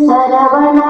Saravana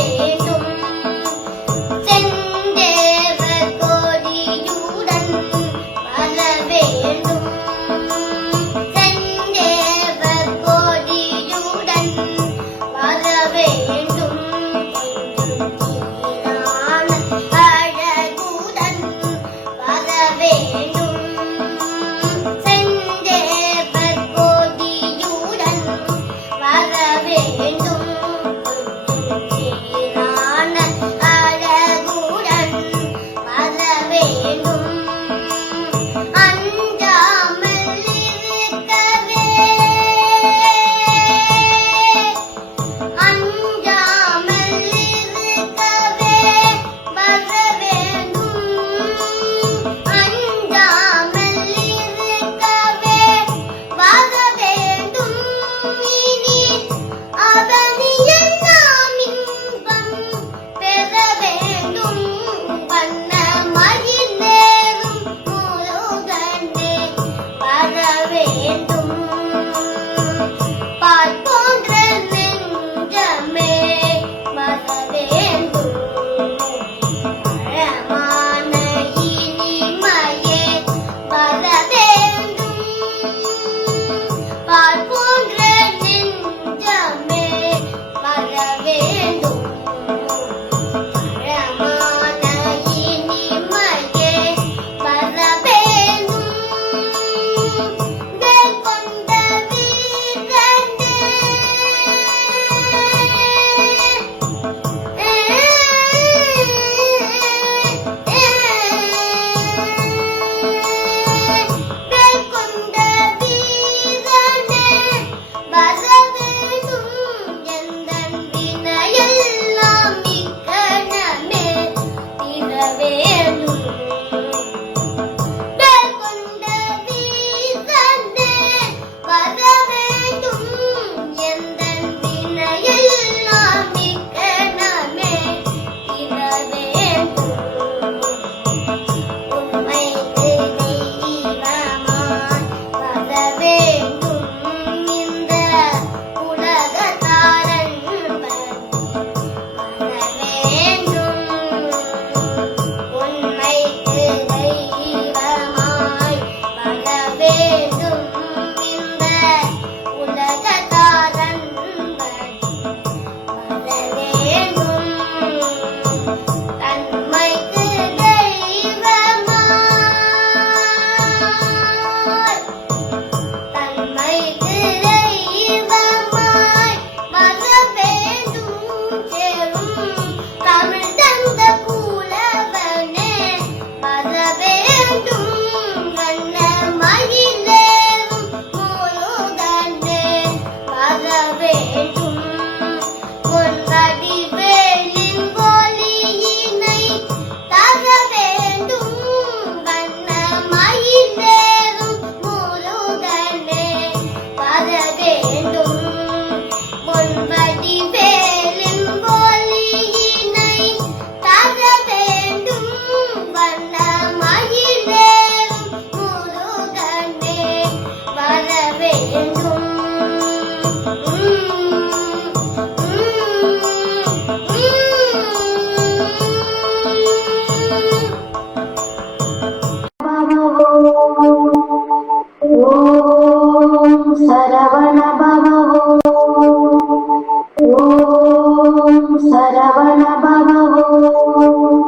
Hey.